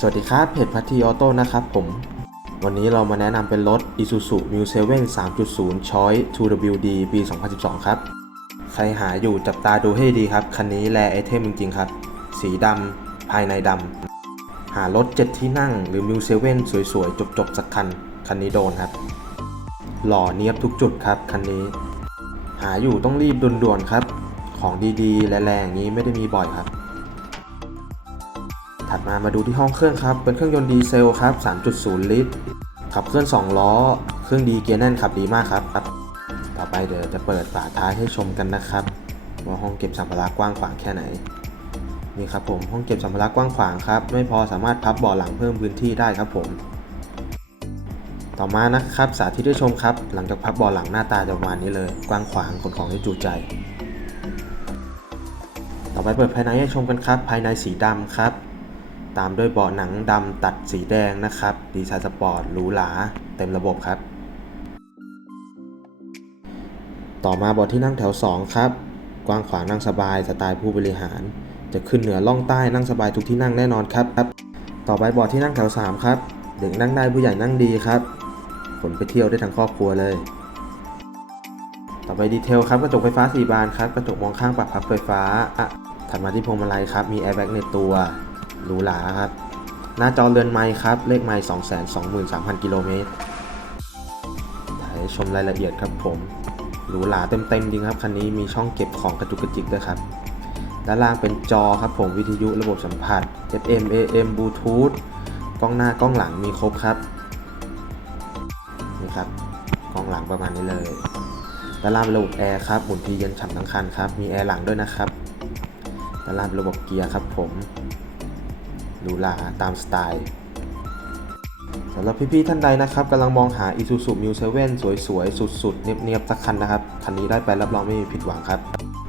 สวัสดีครับ เพจพัททีออโต้นะครับผม วันนี้เรามาแนะนำเป็นรถ Isuzu Mu 7 3.0 Choice 2WD ปี 2012 ครับ ใครหาอยู่จับตาดูให้ดีครับ คันนี้แลไอเทมจริงๆครับ สีดำภายในดำ หารถ 7 ที่นั่งหรือ Mu 7สวยๆ จบๆ สักคัน คันนี้โดนครับ หล่อเนียบทุกจุดครับคันนี้ หาอยู่ต้องรีบด่วนๆครับ ของดีๆและแรงอย่างนี้ไม่ได้มีบ่อยครับ ถัดมามาดูที่ห้องเครื่องครับ เป็นเครื่องยนต์ดีเซลครับ 3.0 ลิตร ขับเคลื่อน 2 ล้อ เครื่องดีเกียร์แน่นขับดีมากครับ ต่อไปเดี๋ยวจะเปิดฝาท้ายให้ชมกันนะครับ ว่าห้องเก็บสัมภาระกว้างขวางแค่ไหน นี่ครับผมห้องเก็บสัมภาระกว้างขวางครับ ไม่พอสามารถพับเบาะหลังเพิ่มพื้นที่ได้ครับผม ต่อมานะครับสาธิตให้ชมครับ หลังจากพับเบาะหลังหน้าตาจะประมาณนี้เลย กว้างขวางขนของให้จุใจต่อไปเปิดภายในให้ชมกันครับ ภายในสีดำครับ ตามด้วยเบาะหนังดำตัดสีแดงนะครับ ดีไซน์สปอร์ตหรูหราเต็มระบบครับ ต่อมาเบาะที่นั่งแถว 2 ครับ กว้างขวางนั่งสบายสไตล์ผู้บริหาร จะขึ้นเหนือล่องใต้นั่งสบายทุกที่นั่งแน่นอนครับต่อไปเบาะที่นั่งแถว 3 ครับ เด็กนั่งได้ผู้ใหญ่นั่งดีครับขนไปเที่ยวได้ทั้งครอบครัวเลยต่อไปดีเทลครับกระจกไฟฟ้า 4 บานครับกระจกมองข้างปรับพับไฟฟ้าอะถัดมาที่พวงมาลัยครับมีแอร์แบ็กในตัว หรูหราครับ หน้าจอเรือนไม้ครับ เลขไม้223,000 กิโลเมตรถ่ายให้ชมรายละเอียดครับผมหรูหราเต็มๆจริงครับ คันนี้มีช่องเก็บของกระจุกกระจิกด้วยครับ ด้านล่างเป็นจอครับผมวิทยุระบบสัมผัส FM AM Bluetooth กล้องหน้ากล้องหลังมีครบครับนี่ครับกล้องหลังประมาณนี้เลย ด้านล่างเป็นระบบแอร์ครับหมุนทีเย็นฉ่ำทั้งคันครับ มีแอร์หลังด้วยนะครับด้านล่างเป็นระบบเกียร์ครับผม หรูหราตามสไตล์สำหรับพี่ๆท่านใดนะครับกำลังมองหา Isuzu Mu 7สวยๆ สุดๆ เนียบๆสักคันนะครับ คันนี้ได้ไปรับรองไม่มีผิดหวังครับ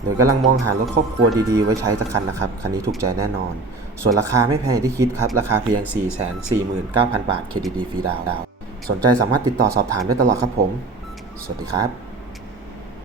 หรือกำลังมองหารถครอบครัวดีๆ ไว้ใช้สักคันนะครับ คันนี้ถูกใจแน่นอน ส่วนราคาไม่แพงอย่างที่คิดครับ ราคาเพียง 449,000 บาท KDD ฟรีดาว สนใจสามารถติดต่อสอบถามได้ตลอดครับผม สวัสดีครับ